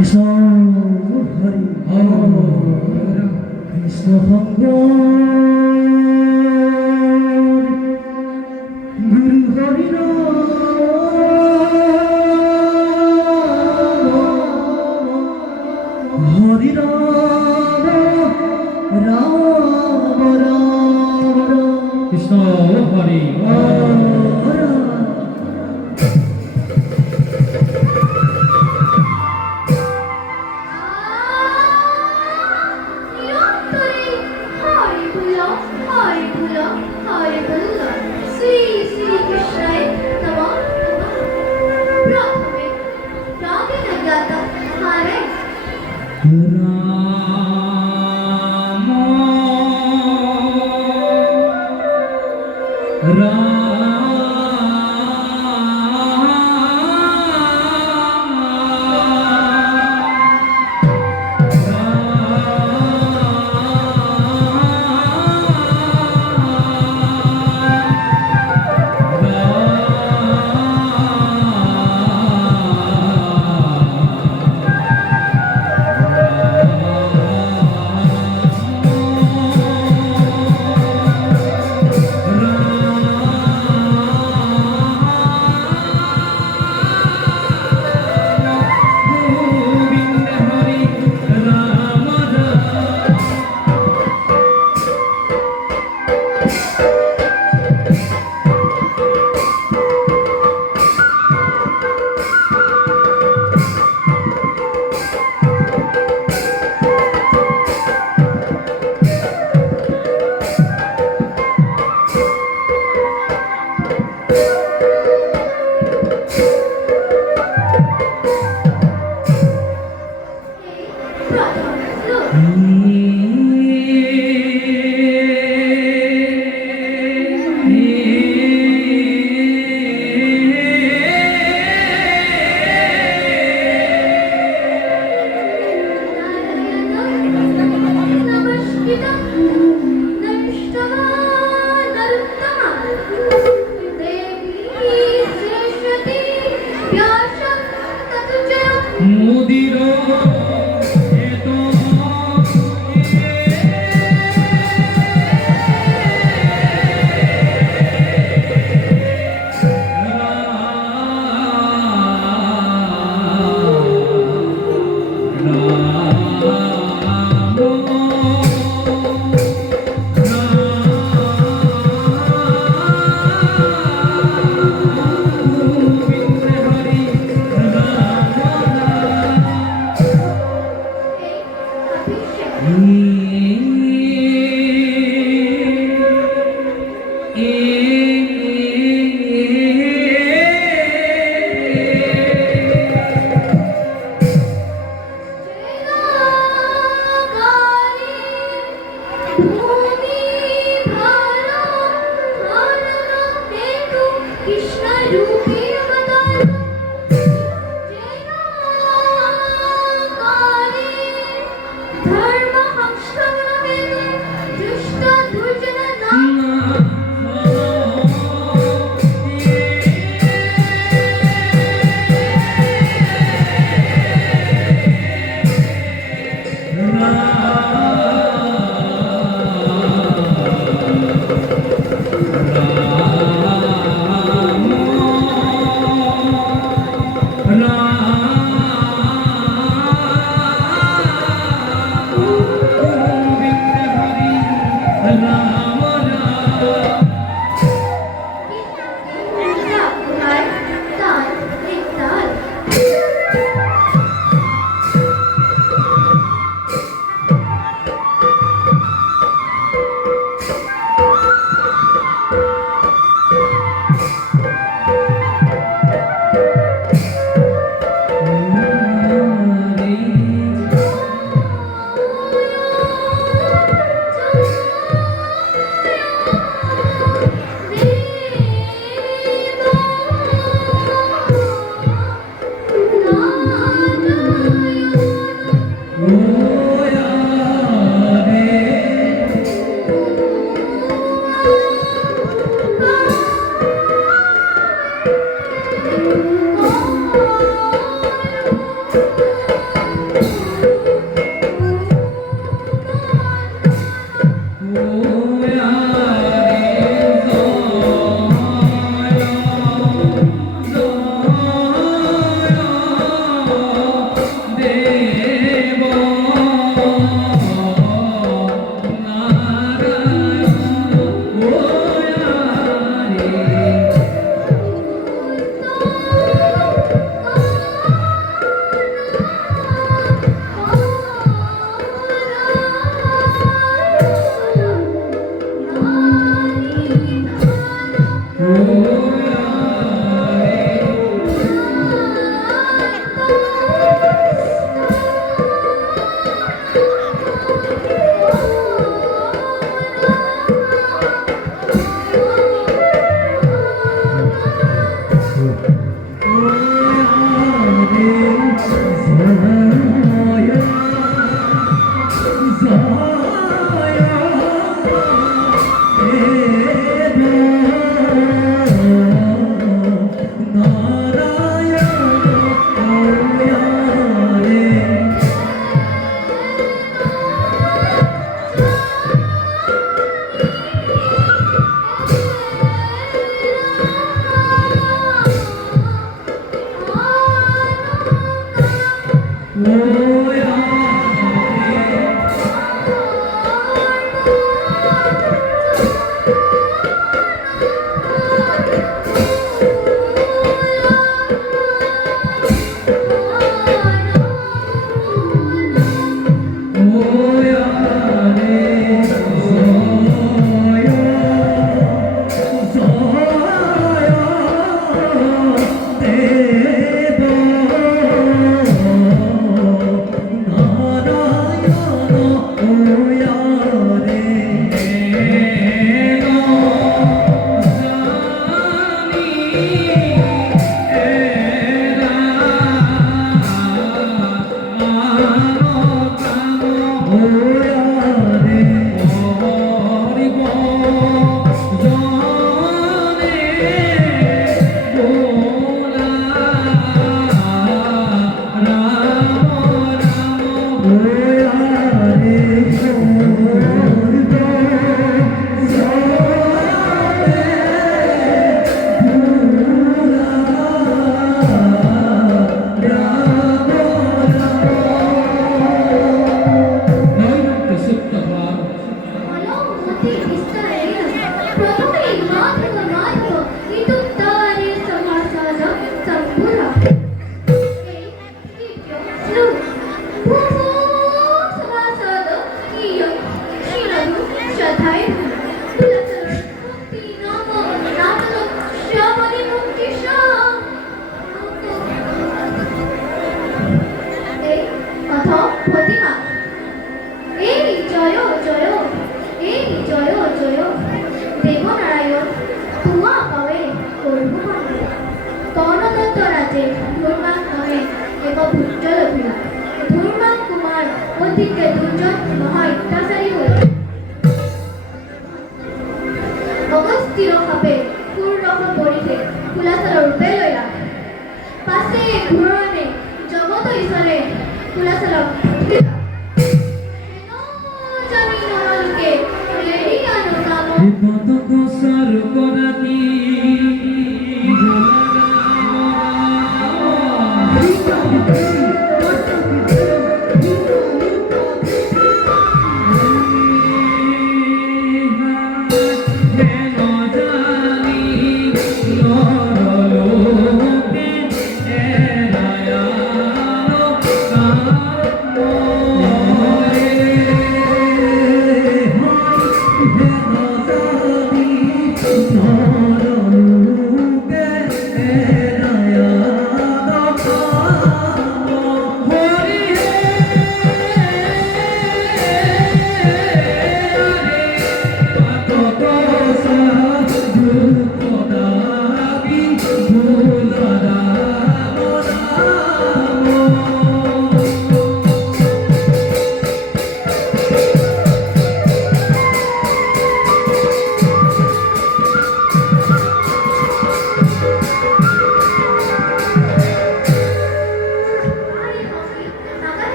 কৃষ্ণ হরি কৃষ্ণ ভঙ্গ গুরু হরি হরি রাম রাম রাম কৃষ্ণ হরি দেবনারায়ণ তুয়া পাবে করবো তর্ণদত্ত রাজে ধূর্মাং নামে এক ভূজ্জল অভিনয় ধূর্মাং কুমার অধিকে দুর্জন মহা অত্যাচারী হইল অগস্তির ভাবে পূর্ণম পরিতে কুলাচল রূপে লইলা পাছে ঘূৰণে জগত ঈশ্বৰে কুলাচল জানি নহলকে ৰেডি আনো কাম বিপদক সার করাকি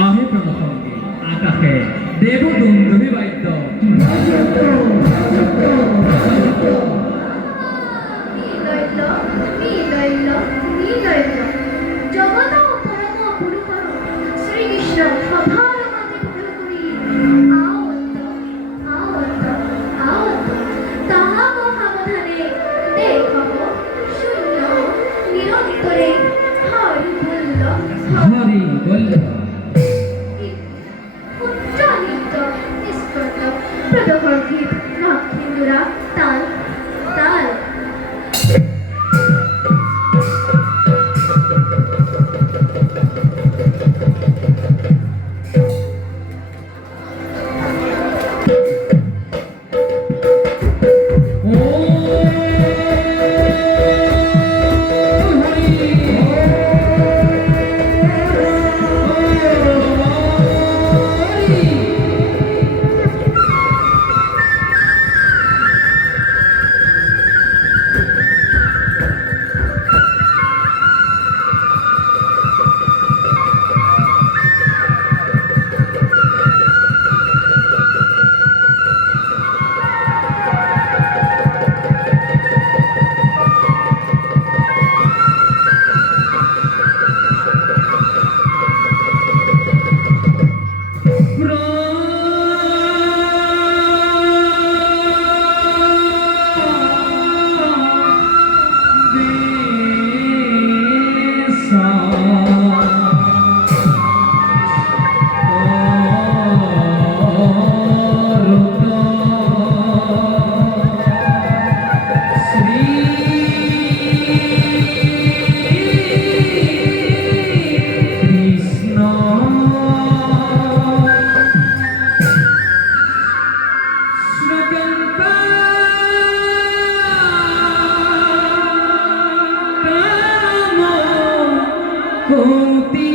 আমি প্রমথঙ্গে আকাশে দেব দুন্দুভি বাদ্য জগত পরম পুরুষর শ্রীকৃষ্ণ সভার মাঝে পুরোপুরি আওত তাহা মহাবধানে দেখব শূন্য নিরন্তরে হরি বলল হরি বল্ল উচ্চারিত নিষ্কৃত প্রদহর গীত নক্ষিন্দুরা তাল কৌতিজিত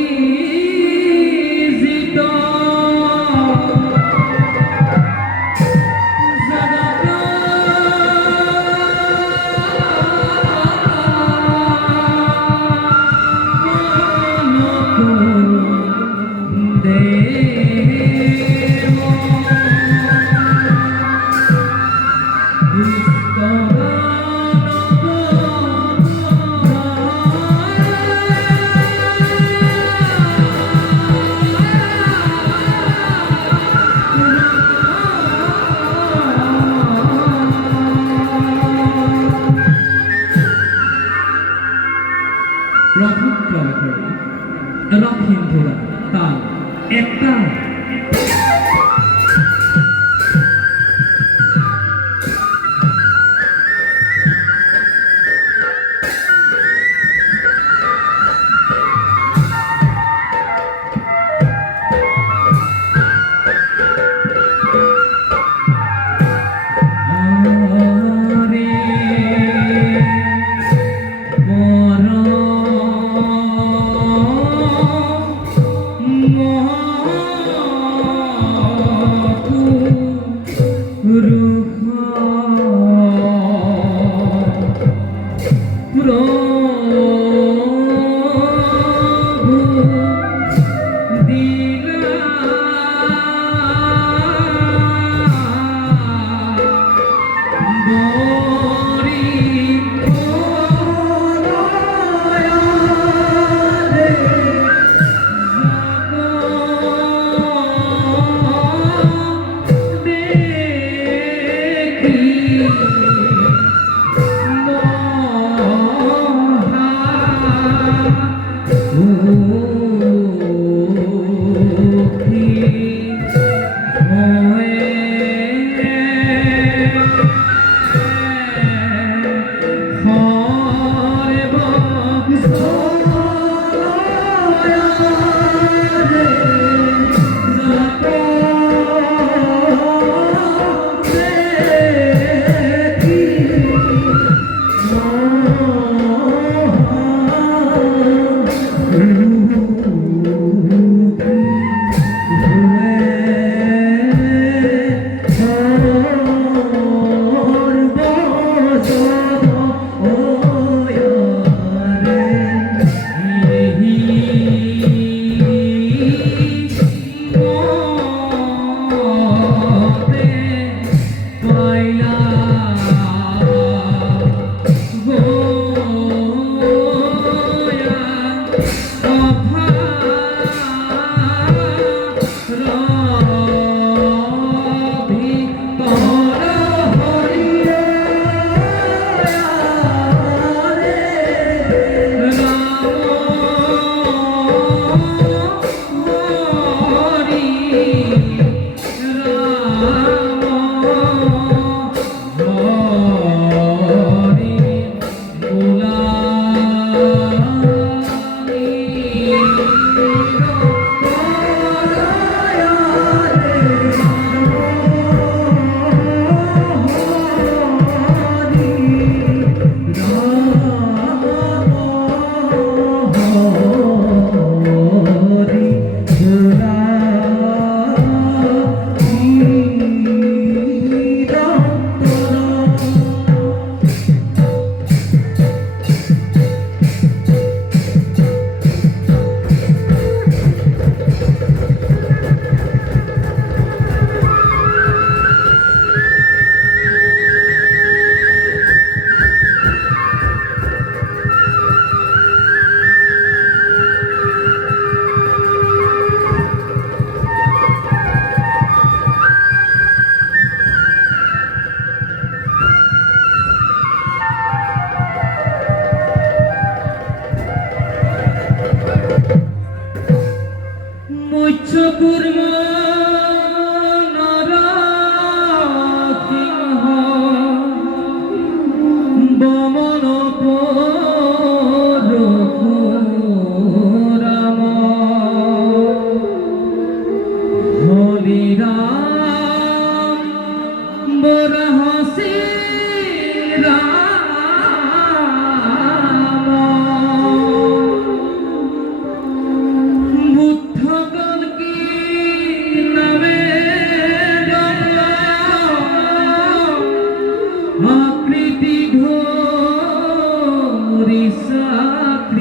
রথিন্দুরা তাল একটা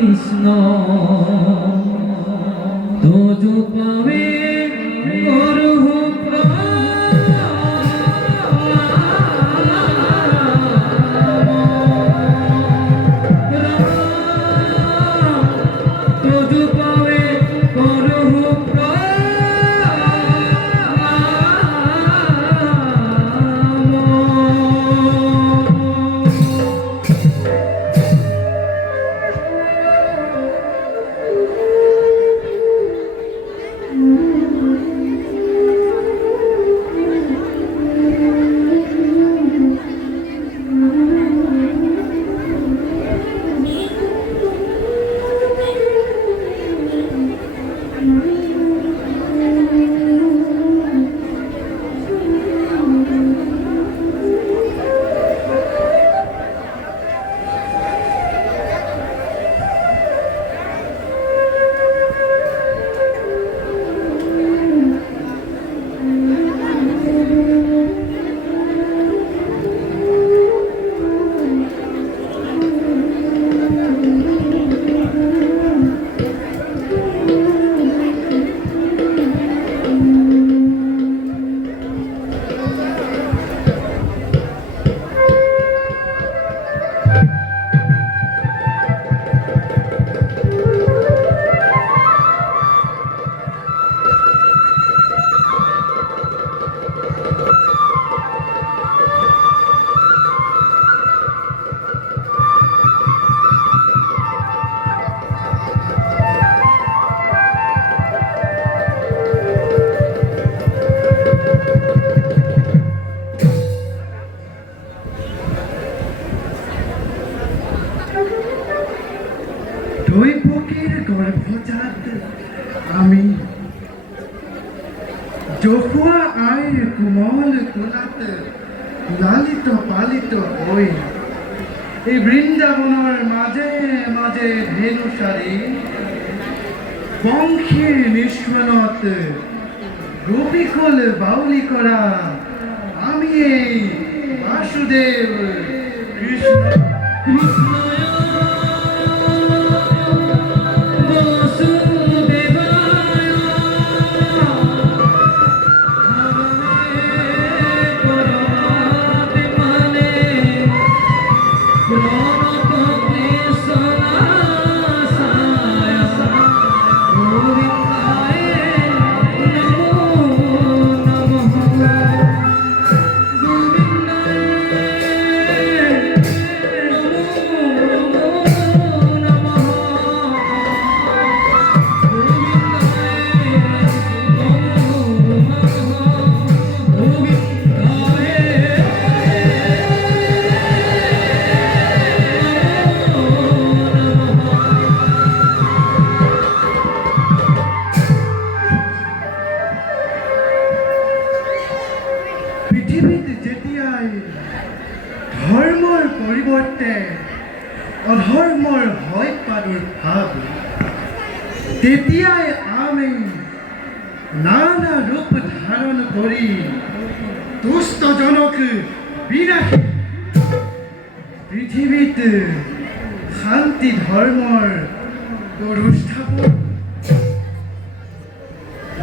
কৃষ্ণ তোজো পাবে করহ তোজো পাবে করহ দৈবকীর গর্ভজাত আমি জহুয়া আইর কোমল কোলাত লালিত পালিত হই এই বৃন্দাবনের মাঝে মাঝে ধেনুসারি বংশীর নিঃস্বনত গোপীকুল বাউলি করা আমি এই বাসুদেব কৃষ্ণ কৃষ্ণয় বসুদেবায় পরমাত্মনে প্রণতক্লেশনাশায় গোবিন্দায় নমো নমঃ পৃথিবীতে যেতিয়াই ধৰ্মৰ পৰিৱৰ্তে অধৰ্মৰ হয় প্ৰাদুৰ্ভাৱ তেতিয়াই আমি নানা ৰূপ ধাৰণ কৰি দুষ্টজনক বিনাশী পৃথিৱীত শান্তি ধৰ্মৰ প্ৰতিষ্ঠাপন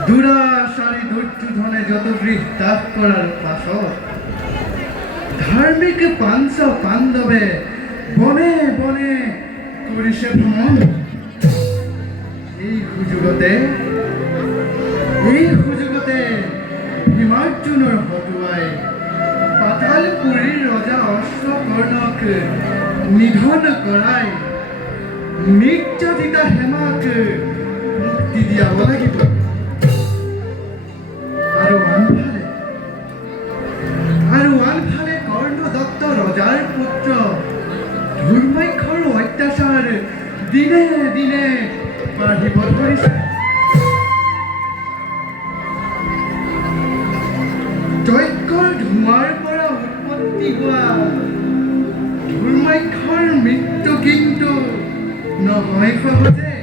দুরাশারী দুর্যোধনে যত গৃহ ত্যাগ করার পাছত ধার্মিক পাঞ্চ পাণ্ডবে বনে বনে কৰিছে ভ্ৰমণ এই সুযোগতে ভীমাৰ্জুনৰ হতুৱাই পাতালপুৰীৰ ৰজা অশ্বকৰ্ণক নিধন কৰাই নিৰ্যাতিতা হেমাক মুক্তি দিয়াব লাগিব আৰু আনফালে কৰ্ণ দত্ত ৰজাৰ পুত্ৰ ধৰ্মাক্ষৰ অত্যাচাৰ দিনে দিনে বাঢ়িব ধৰিছে যজ্ঞৰ ধোঁৱাৰ পৰা উৎপত্তি হোৱা ধৰ্মাক্ষৰ মৃত্যু কিন্তু নহয় সহজে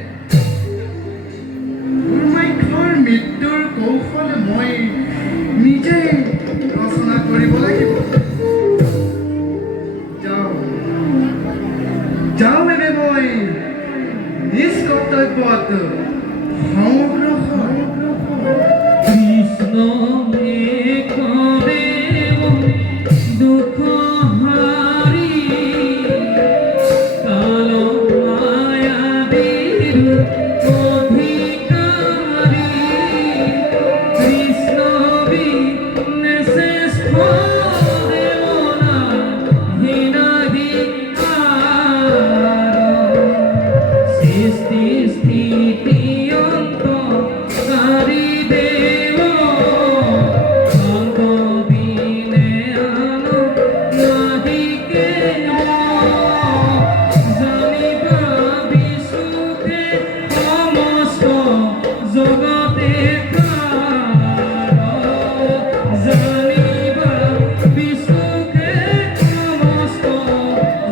ধৰ্মাক্ষৰ মৃত্যুৰ কৌশল মই নিজে ৰচনা কৰিব লাগিব যাওঁ এবে মই পদ সংগ্ৰহ কৃষ্ণ একদেৱ দুখ হাৰি কাল মায়াবীৰ অধিকাৰী কৃষ্ণ বিনে শ্ৰেষ্ঠ দেৱনা হীনাহি সৃষ্টি স্থিতি অন্তকাৰী দেৱ অন্ত বিনে আন নাহি কেৱ জানিবা বিশুদ্ধে সমস্ত জগতে জানিবা বিশুদ্ধে সমস্ত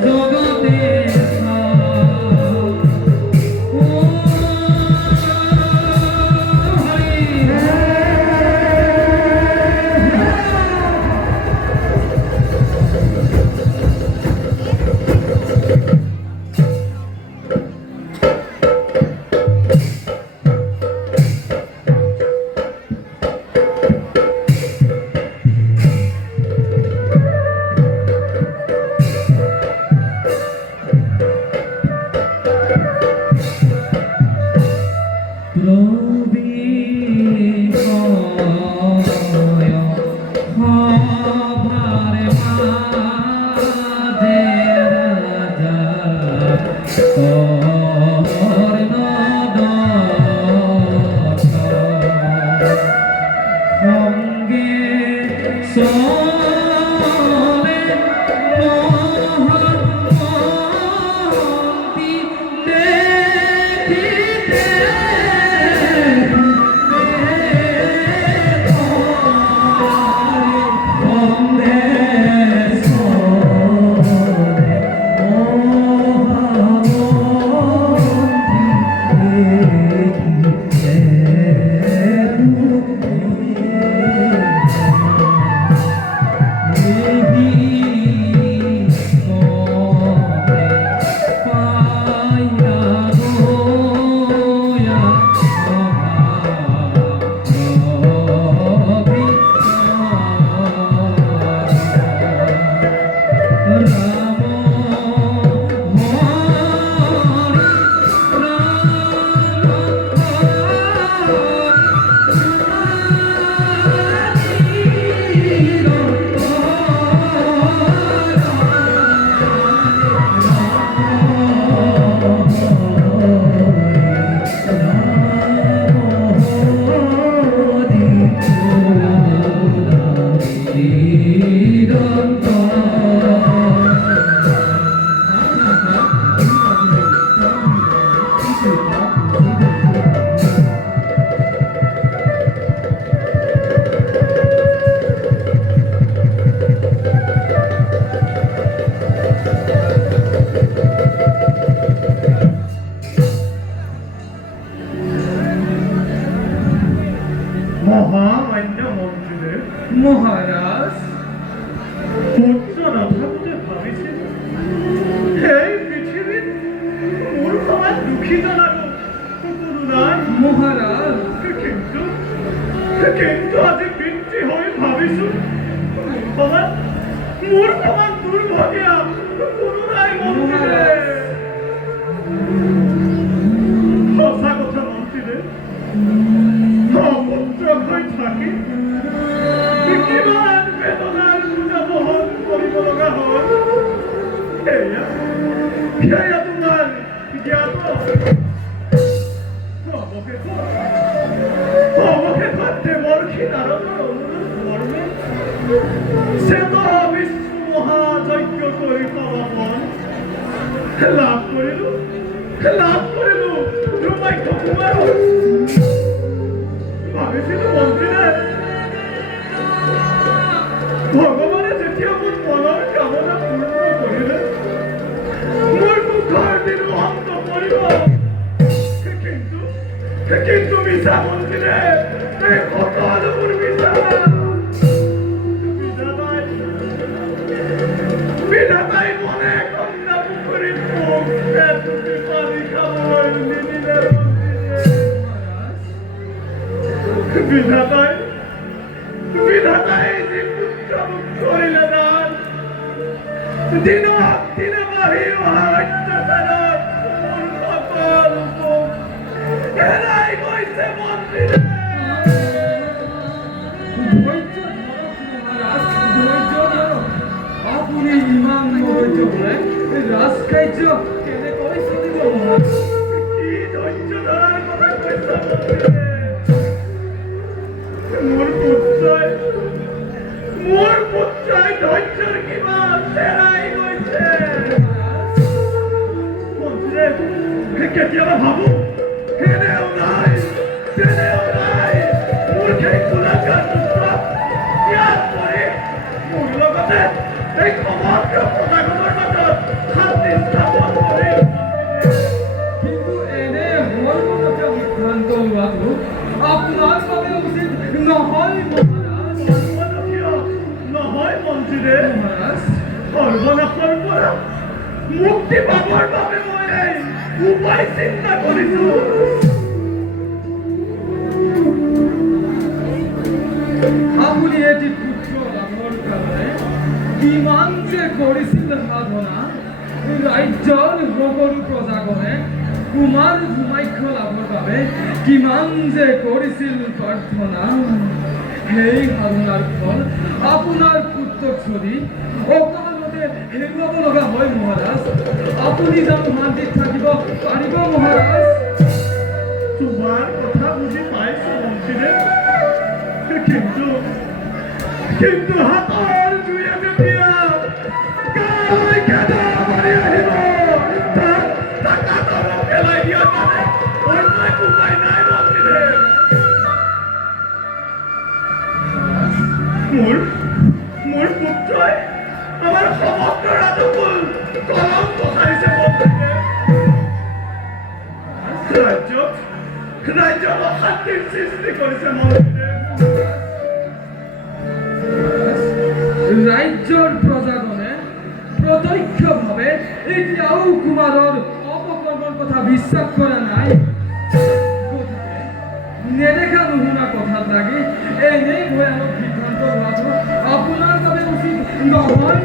জগতে মহামান্য মন্ত্ৰীদেৱ মহারাজ পুত্ৰ নাথাকোঁতে ভাবিছিল এই পৃথিৱীত মোৰ সমান দুখিত লাগো কোনো নাই মহারাজ কিন্তু কিন্তু আজি পিতৃ হৈ ভাবিছো মোৰ সমান দুৰ্ভগীয়া কোনো নাই মন্ত্ৰীদেৱ সঁচা কথা মন্ত্ৰীদেৱ পুত্ৰ হৈ থাকি কিমান বেদনাৰ বোজা বহন কৰিব লগা হ'ল সেয়া তোমাৰ জ্ঞাত অৱশেষত দেৱৰ্ষি নাৰদৰ অনুৰোধ মৰ্মে শ্বেত বিষ্ণু মহাযজ্ঞ কৰি পাবন লাভ কৰিলো দুৰ্ভাগ্য কুমাৰ ভাবিছিলো মন্ত্ৰীদেৱ ভগৱানে যেতিয়া মোৰ মনৰ কামনা পূৰ্ণ কৰিলে মোৰ দুখৰ দিন অন্ত পৰিব কিন্তু মিছা মন্ত্ৰীদেৱ এই সকলোবোৰ মিছা বিধাতাই মনে কন্যা পুখুৰীত মোক পানী খাবলৈ নিদিলে বিধাতাই বিধাতাই যে পুত্র মুখ করিলে দান দিন দিনে বাহি অহা অত্যাচারত মোৰ সকল সুখ হেৰাই গৈছে মন্দিৰে ধৈর্য ধরক মহারাজ, ধৈর্য ধরক। আপনি ইমান মতো চলে রাজকার্য কেনে কইছে দিব মহারাজ। কি ধৈর্য ধরার কথা কৈছা মন্দিৰে মোৰ পুত্ৰই ধৈৰ্যৰ কিবা হেৰাই গৈছে মন্দিৰে কেতিয়াবা ভাবো এনেও নাই মোৰ সেই গোলাকাৰ পুত্ৰ ত্যাগ কৰি মোৰ লগতে এই সমগ্ৰ প্ৰজাগণৰ মাজত শান্তি স্থাপন কৰিম কিন্তু এনে মৰ্মগত সিদ্ধান্ত লোৱাটো আপোনাৰ বাবে উচিত নহয় মহাৰাজ। নহয় মন্ত্ৰীৰে মহাৰাজ, সৰ্বনাশৰ পৰা মুক্তি পাবৰ বাবে মই এই উপায় চিন্তা কৰিছো আপুনি এটি পুত্ৰ লাভৰ কাৰণে কিমান যে কৰিছিল সাধনা, ৰাজ্যৰ সকলো প্ৰজাগণে কুমাৰ ভূমাখ্য লাভৰ বাবে কিমান যে কৰিছিল প্ৰাৰ্থনা, সেই সাধনাৰ ফল আপোনাৰ পুত্ৰক যদি অকালতে হেৰুৱাব লগা হয় মহাৰাজ, আপুনি জানো শান্তিত থাকিব পাৰিব মহাৰাজ? তোমাৰ কথা বুজি পাইছো মন্ত্ৰীৰে কিন্তু হাতৰ জুয়ে যেতিয়া গালৈ খেদা মাৰি আহিব তাক আঁতৰত পেলাই দিয়া মানে অন্য একো উপায় নাই মন্ত্ৰীৰে মোৰ পুত্ৰই আমাৰ সমগ্ৰ ৰাজকুল কলংক সাৰিছে মন্ত্ৰীৰে ৰাজ্যত অশান্তিৰ সৃষ্টি কৰিছে মন্ত্ৰীৰে ৰাজ্যৰ প্ৰজাগণে প্ৰত্যক্ষভাৱে এতিয়াও কুমাৰৰ অপকৰ্মৰ কথা বিশ্বাস কৰা নাই। গতিকে নেদেখা নুশুনা কথাত লাগি এনে ভয়ানক সিদ্ধান্ত লোৱাটো আপোনাৰ বাবে উচিত নহয়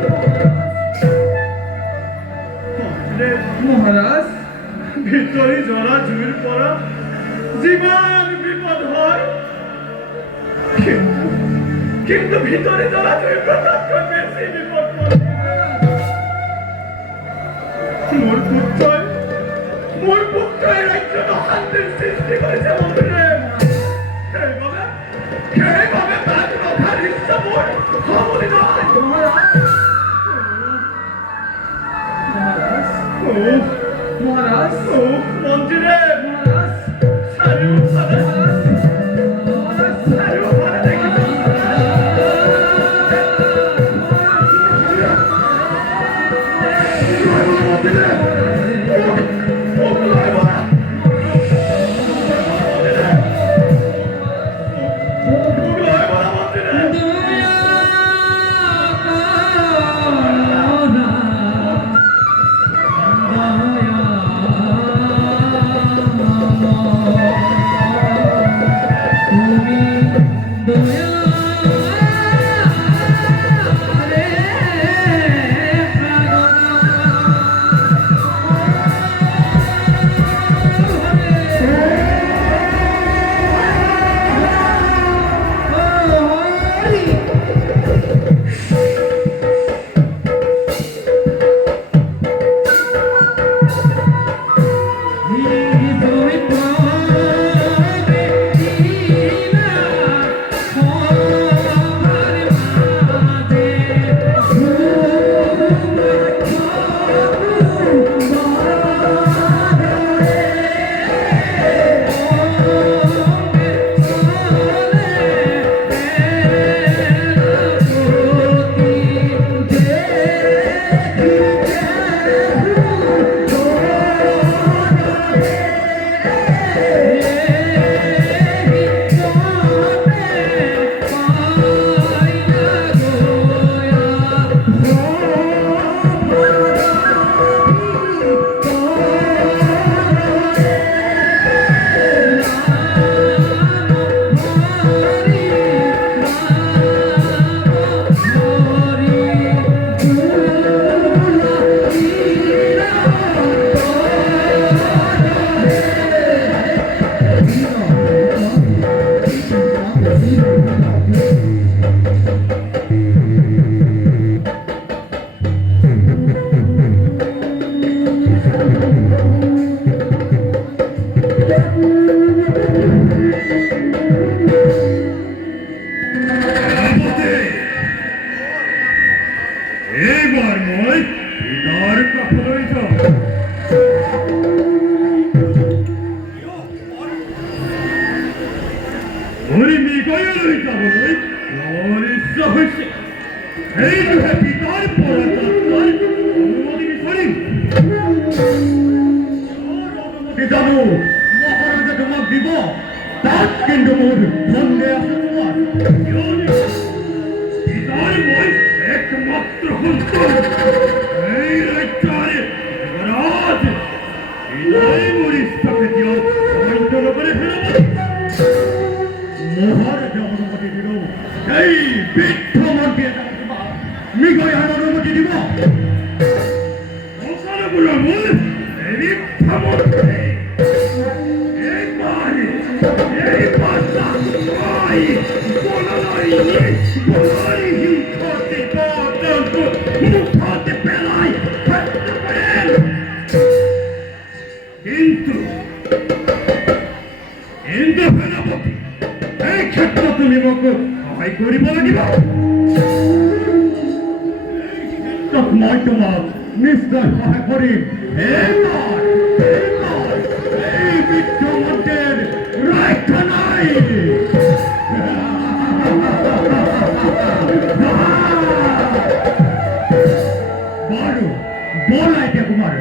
মহাৰাজ। ভিতৰি জ্বলা জুইৰ পৰা যিমান বিপদ হয় কিন্তু ভিতৰি জ্বলা জুইৰ পৰাতকৈ বেছি বিপদ মোৰ পুত্ৰই ৰাজ্যত অশান্তিৰ সৃষ্টি কৰিছে মন্ত্ৰীৰে সেইবাবে তাক ৰখাৰ ইচ্ছা মোৰ সমনি নহয় মহাৰাজ, মন্ত্ৰীৰে মহাৰাজ, চাৰিওফালে মহাৰাজ, চাৰিওফালে দেখিছো দয়া মৃগয়ালৈ যাবলৈ মোৰ ইচ্ছা হৈছে এইটোহে পিতাৰ পৰা যাত্ৰাৰ অনুমতি বিচাৰিম অনুমতি জানো মহাৰাজে তোমাক দিব তাত কিন্তু মোৰ সন্দেহ আছে তোমাৰ পিতাৰ মই একমাত্ৰ সন্তান এই ৰাজ্যৰ যুৱৰাজ পিতাই মোৰ ইচ্ছা কেতিয়াও অমান্য নকৰে মহাৰাজে অনুমতি দিল এই বৃদ্ধ মন্ত্ৰী এটা মৃগয়াৰ অনুমতি দিব সকলোবোৰৰ মূল এই বৃদ্ধ মন্ত্ৰী এই বাৰ্তা মই বললৈ হিংসতি বদলটো মুখতে পেলাই কিন্তু সেনাপতি এই ক্ষেত্ৰত তুমি মোক সহায় কৰিব লাগিব মই তোমাক নিশ্চয় সহায় কৰিম এই বৃদ্ধ মন্ত্ৰীৰ ৰক্ষা নাই বাৰু বলা এতিয়া কুমাৰ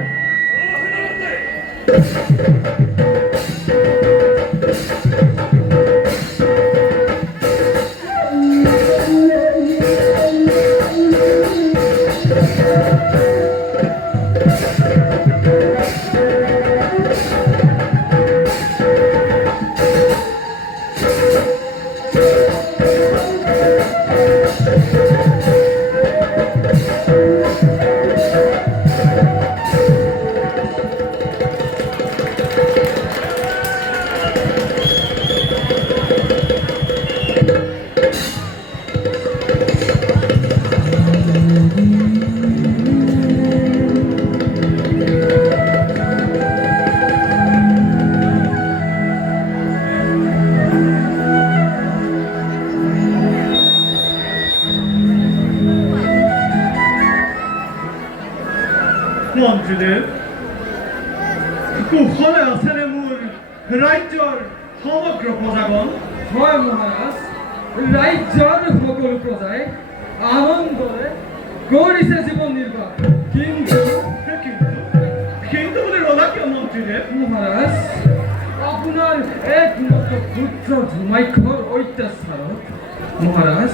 মন্ত্ৰীদেৱ কুশলে আছেনে মোৰ ৰাজ্যৰ সমগ্ৰ প্ৰজাগণ হয় মহাৰাজ ৰাজ্যৰ সকলো প্ৰজাই আনন্দৰে কৰিছে জীৱন নিৰ্বাহ কিন্তু বুলি ৰলা কিয় মন্ত্ৰীদেৱ মহাৰাজ আপোনাৰ একমাত্ৰ পুত্ৰ ধুমাইখৰ অত্যাচাৰত মহাৰাজ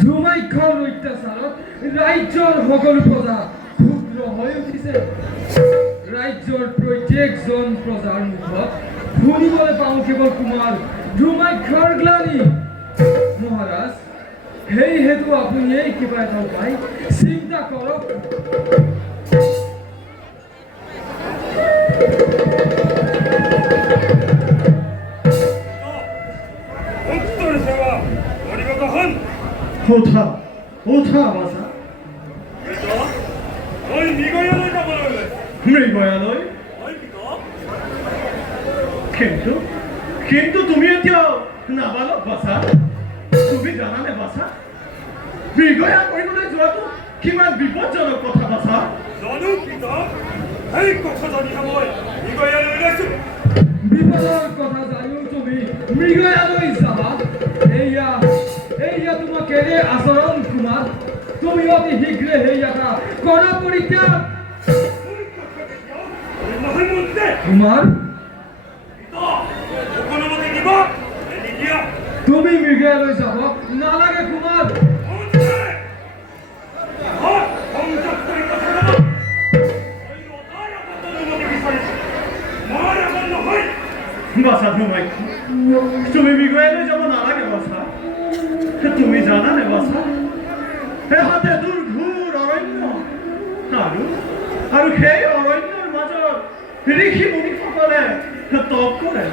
ধুমাইখৰ অত্যাচাৰত ৰাজ্যৰ সকলো প্ৰজা ক্ষুদ্ৰ হৈ উঠিছে ৰাজ্যৰ প্ৰত্যেকজন প্ৰজাৰ মুখত শুনিবলৈ পাওঁ কেৱল কুমাৰ ধুমাইখৰ গ্লানি মহাৰাজ সেই হেতু আপুনি এই কিবা এটা উপায় চিন্তা কৰক উঠা বাছা মৃগয়ালৈ কিন্তু তুমি এতিয়াও নাবালক বাছা তুমি জানানে বাছা মৃগয়া কৰিবলৈ যোৱাটো কিমান বিপদজনক কথা বাছা জানো পিতা এই কথা জানি মই মৃগয়ালৈ ওলাইছো বিপদৰ কথা জানিও তুমি মৃগয়ালৈ যাবা এয়া তোমাক কেনে আচৰণ কুমাৰ তুমি অতি শীঘ্ৰে সেই এটা কৰা পৰিত্যাগ কুমাৰ তুমি মৃগয়ালৈ যাব নালাগে কুমাৰ বাছা তুমি মৃগয়ালৈ যাব নালাগে বাছা তুমি জানানে বাছা সিহঁতে দুৰ্ঘোৰ অৰণ্য আৰু সেই অৰণ্যৰ মাজত ঋষি মুনিসকলে তপ কৰে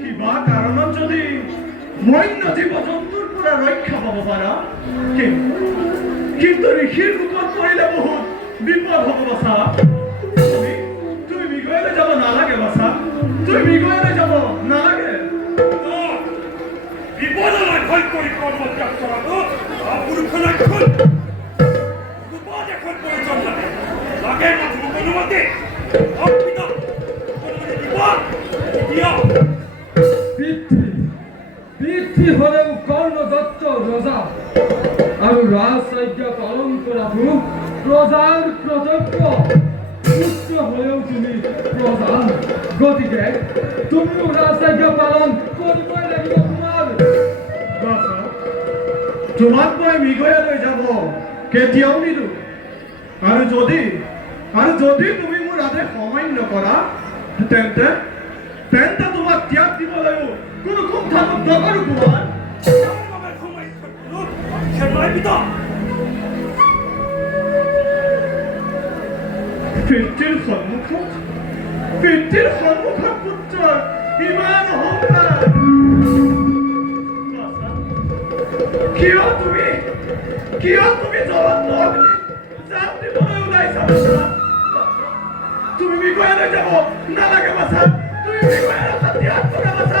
কিবা কাৰণত যদি বন্য জীৱ জন্তুৰ পৰা ৰক্ষা পাব পাৰা কিন্তু ঋষিৰ মুখত পৰিলে বহুত বিপদ হ'ব বাছা তুমি মৃগয়ালৈ যাব নালাগে বাছা তুমি মৃগয়ালৈ যাব নালাগে বিপদলৈ ভয় কৰি কৰ্ম ত্যাগ কৰাটো পুৰুষৰ লক্ষণ বিপদ এখন প্ৰয়োজন লাগে না তোমাক অনুমতি পিতা অনুমতি দিব দিয়া পিতৃ প্রজার কৃতজ্ঞ পুত্র হয়েও তুমি প্রধান গতিকে তুমিও রাজশাহীকে পালন করিবই লাগিব তোমাৰ তোমাক মই মৃগয়া লৈ যাব কেতিয়াও নিদো আৰু যদি তুমি মোৰ আদেশ অমান্য কৰা তেন্তে তোমাক ত্যাগ দিবলৈ কোনো কুণ্ঠাবোধ নকৰো কুমাৰ আমার সময় থাকলো খেলায় বিদা পিতৃৰ সন্মুখত পুত্ৰৰ ইমান অহংকাৰ কিয় তুমি জলত জাপ দিবলৈ ওলাইছা তুমি বিষয়ালৈ যাব নালাগে বাছা তুমি বিষয়াৰ হাত ত্যাগ কৰা বাছা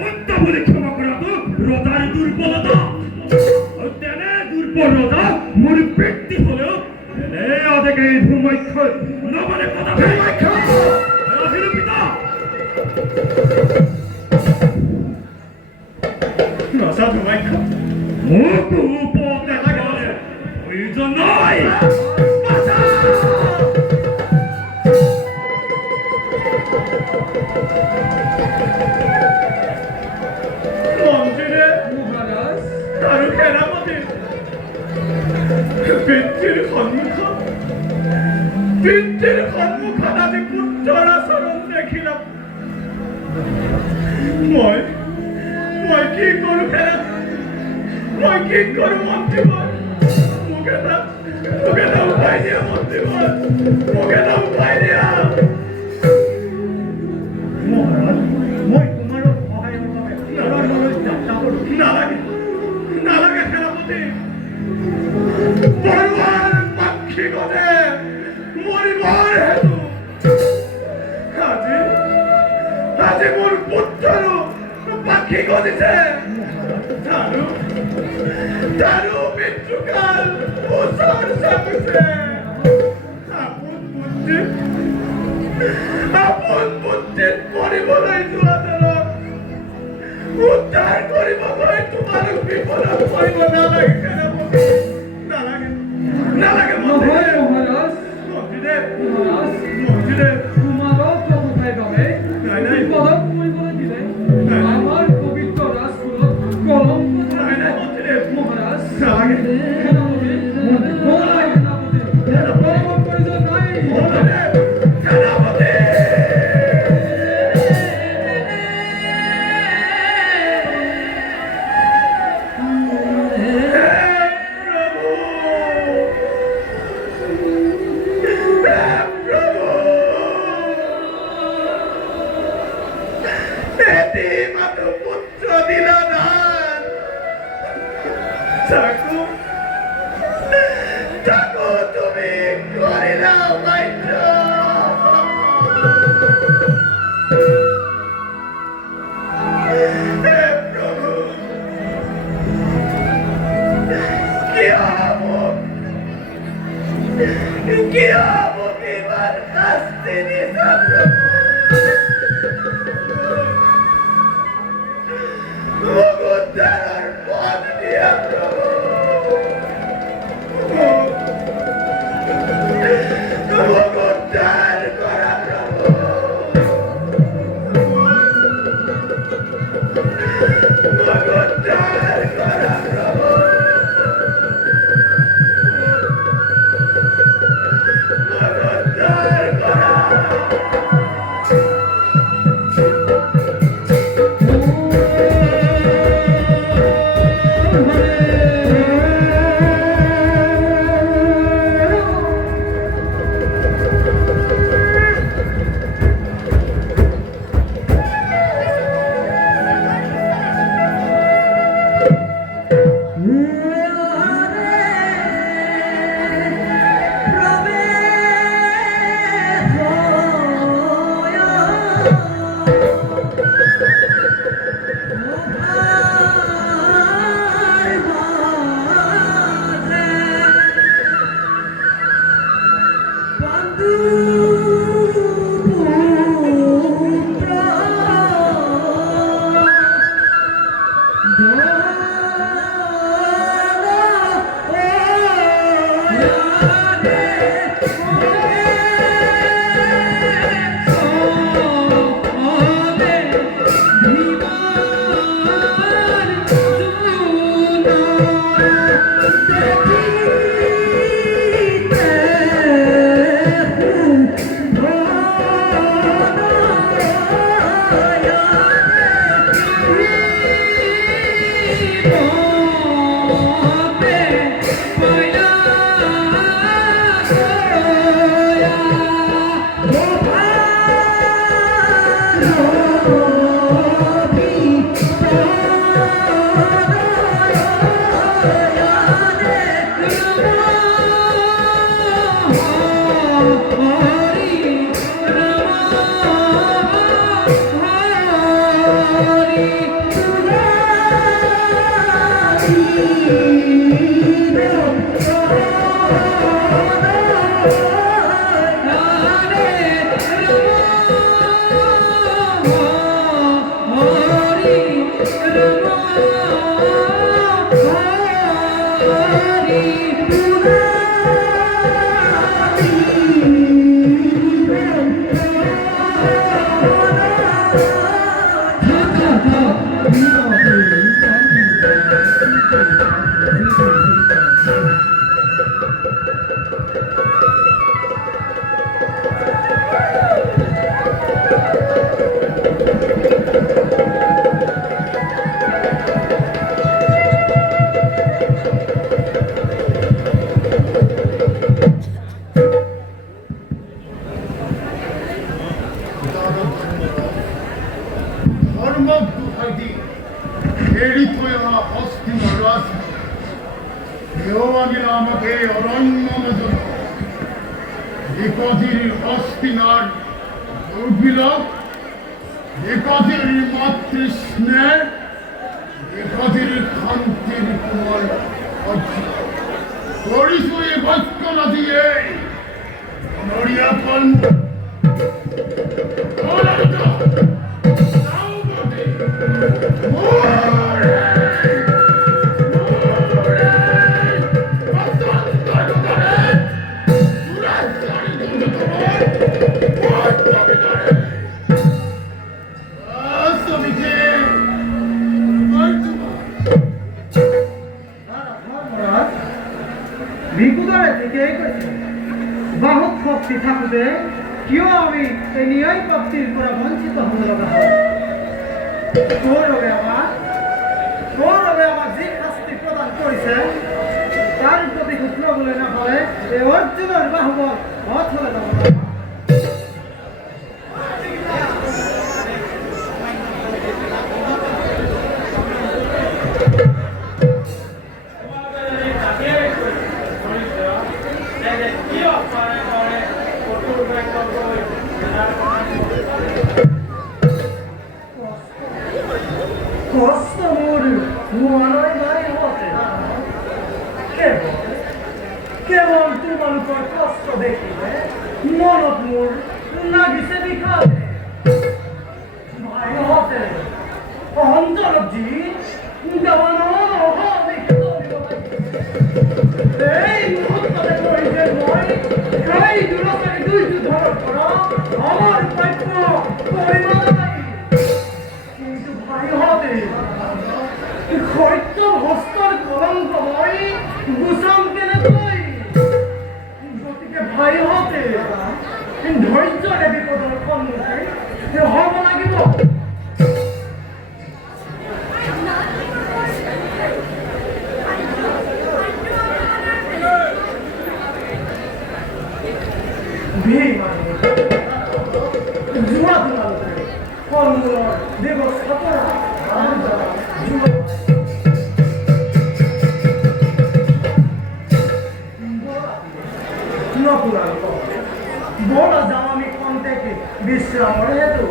অন্ত বলে ক্ষমা করাবো রোদার দুর্বলতা তেনে দুর্বলতা মোর ব্যক্তি হলেও তেনে আদেকে ভূমৈক্ষ নবনে কথা ভূমৈক্ষ আহিল পিতা বাছা তোমাক মুখ উপতে বলে প্রয়োজন নয় বাছা মন্ত্ৰীৰে মহারাজ আৰু সেনাপতি পিতৃৰ সন্মুখত আজি পুত্ৰৰ আচৰণ দেখিলাম মই কি কৰো মই কি কৰো মন্ত্ৰীবৰ মোক এটা উপায় দিয়া মন্ত্ৰীবৰ মোক এটা উপায় দিয়া মহাৰাজ মই তোমাৰ সহায়ৰ বাবে নৰলৈ যাত্ৰা কৰোঁ নালাগে সেনাপতি বৰুৱাৰ পাক্ষী গজে মৰিবৰ হেতু আজি মোৰ পুত্ৰৰো পাক্ষী গজিছে তাৰো মৃত্যুকাল ওচৰ চাপিছে আপোন পুত্ৰীত মৰিবলৈ যোৱাজনক উদ্ধাৰ কৰিবলৈ তোমালোক বিপদত পৰিব নালাগে সেনাপতি নালাগে নহয় মহারাজ মন্ত্ৰীদেৱ তোমারও কথাই ভাবে নাই। বিপদত পরিবলৈ দিলে আমার পবিত্র রাজকুলত কলঙ্ক নাই মন্ত্ৰীদেৱ মহারাজ নালাগে সেনাপতি বলাই সেনাপতি কলমৰ প্ৰয়োজন নাই মন্ত্ৰীদেৱ সেনাপতি পুত্র দিল দান তাকো তুমি করিলাও বাধ্য হে প্রভু কি হব এবার শাস্তি দিছা প্রভু উদ্ধারের পথ দিয়া প্রভু উদ্ধার করা প্রভু উদ্ধার করা প্রভু উদ্ধার করা Oh একাধির হস্তিনার দুর্বিলক, একাধির মাতৃস্নেহ, একাধির খান্তির কোমল পরিচয়ে বাক্য না দিয়ে নড়িয়া পান ভিকুদারে থেকে বহুত শক্তি থাকতে কিয় আমি এই ন্যায় প্রাপ্তির পৰা বঞ্চিত হব লগা হয়? গৌৰৱে আমাক যি শাস্তি প্ৰদান কৰিছে তাৰ প্ৰতি শুক্ল বোলে নাপালে এই অৰ্জুনৰ বাহুবল অথলে যাব কষ্ট মোৰ নোৱাৰাই নাই হতে কেৱল তোমালোকৰ কষ্ট দেখিলে মনত মোৰ লাগিছে বিষাদে ভাইহঁতে অন্তৰত যি দেৱানৰ এই মুহূৰ্ততে কৰিছে মই এই দুৰচাৰী দুই যুদ্ধৰ পৰা আমাৰ প্ৰাপ্য কৰিব নাই কিন্তু ভাইহঁতে সত্য হস্তৰ কলংক মই গুচাম কেনেকৈ? গতিকে ভাইহঁতে ধৈৰ্যৰে বিপদৰ সন্মুখীন হ'ব লাগিব। যোৱা তোমালোকে ফল মূলৰ ব্যৱস্থা কৰা বড় যাওঁ আমি খন্তেকে বিশ্ৰামৰ হেতু।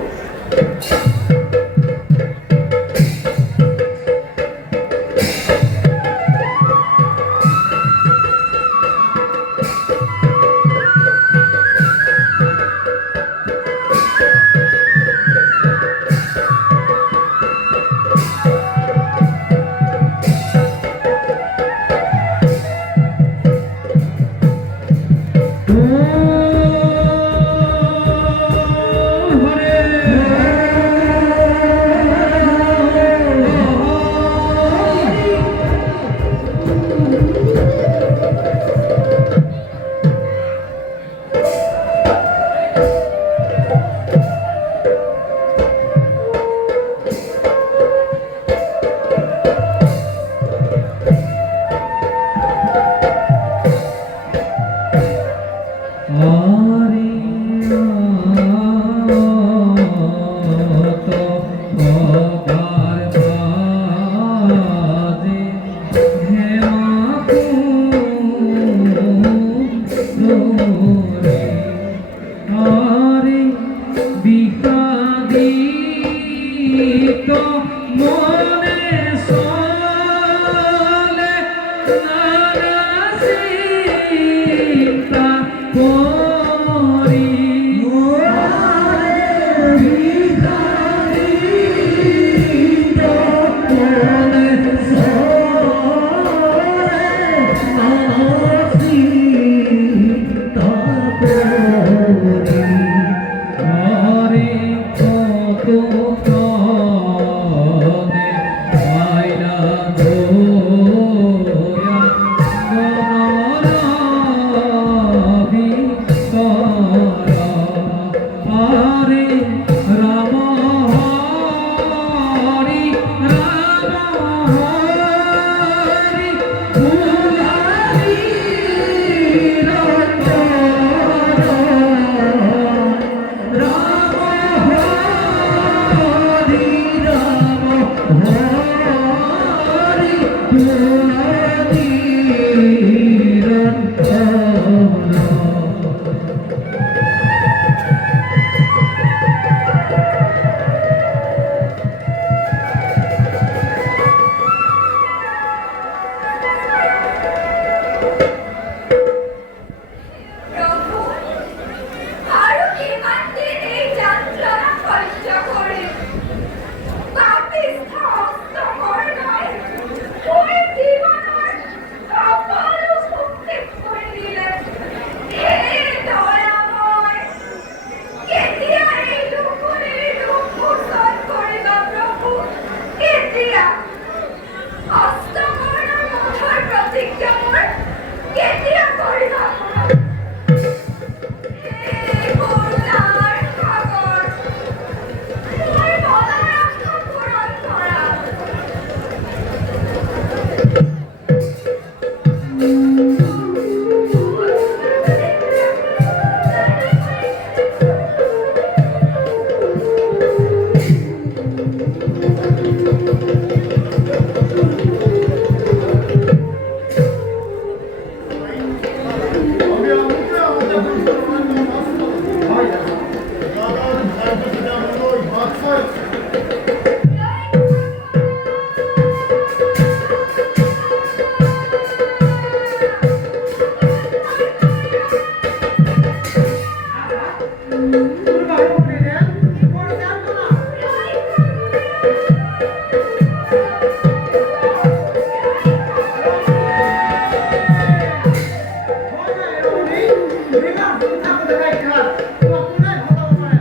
ইমান থাকতে দেখা তোমাকে ভালো পায়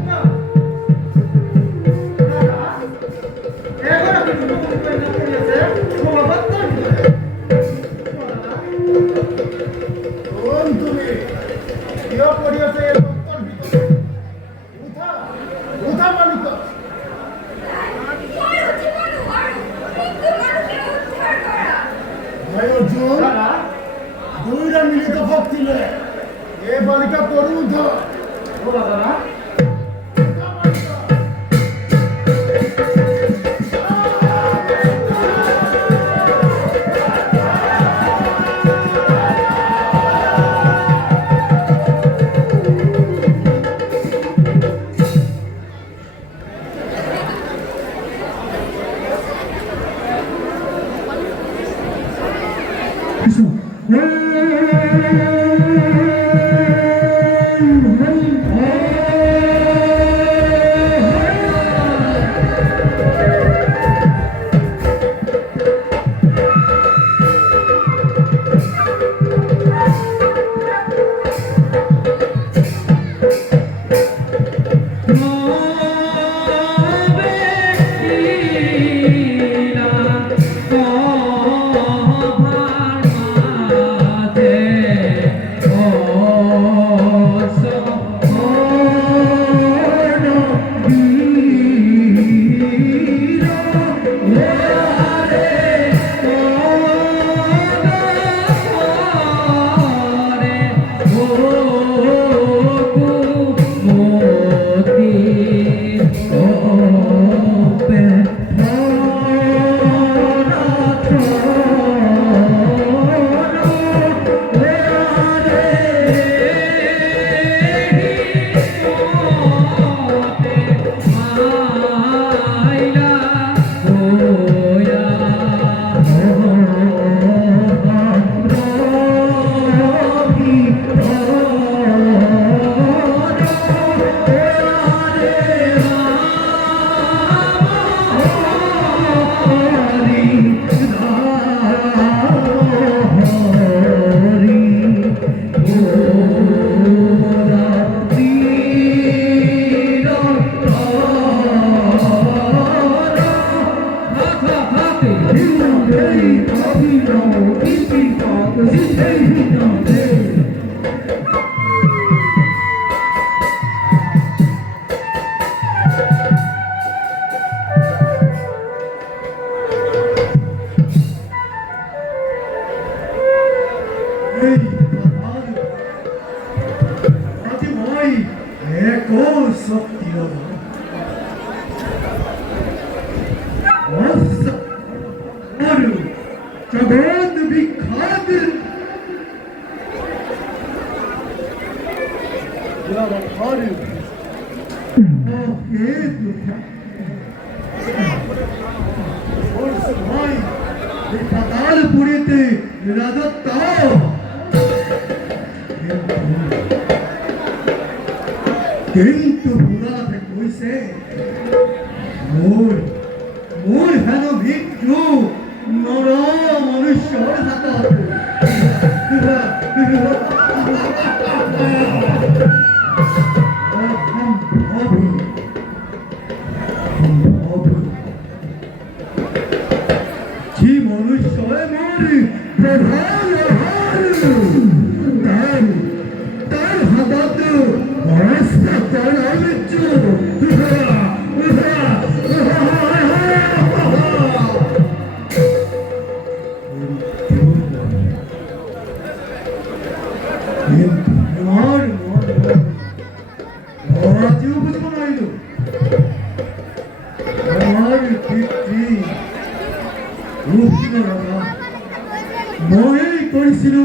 না এবারে কিন্তু তুমি না করেছে সমাবর্তন কোন তুমি ইয়া করিয়াছে এর উত্তর ভিতরে উঠা মালিক ভাই অর্জুন দুইটা মিলিত ভক্তিলে এ বালিকা পড়ু উদ্ধার ও বাবা কৃষ্ণ जगत विख्यात পুরীতে রাজত্ব কিন্তু বুড়াতে কইছে মোর হেন মৃত্যু নর মনুষ্যর হাতত যে মনুষ্যয় মোর প্রধান তার হাতত অবস্থা তার মৃত্যু মনে করেছিল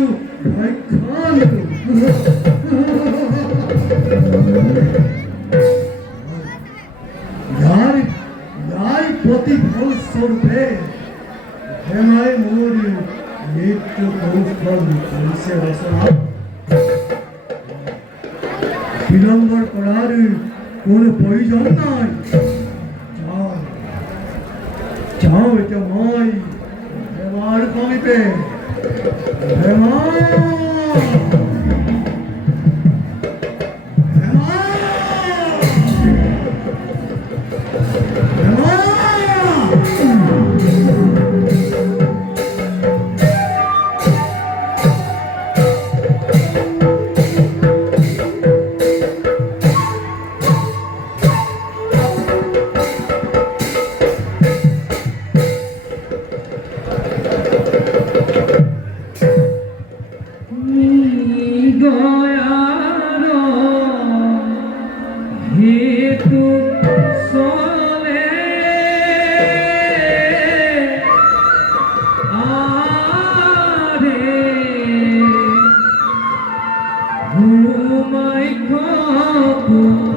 যার প্রতিফল স্বরূপে হেমায় মোর মৃত্যু কৌফল করেছে রচনা বিলম্বর করার কোনো প্রয়োজন নাই যাও এটা মই হেমার কমিতে হেমা দয়ার হেতু চলে আরে ঘুমাই খোকো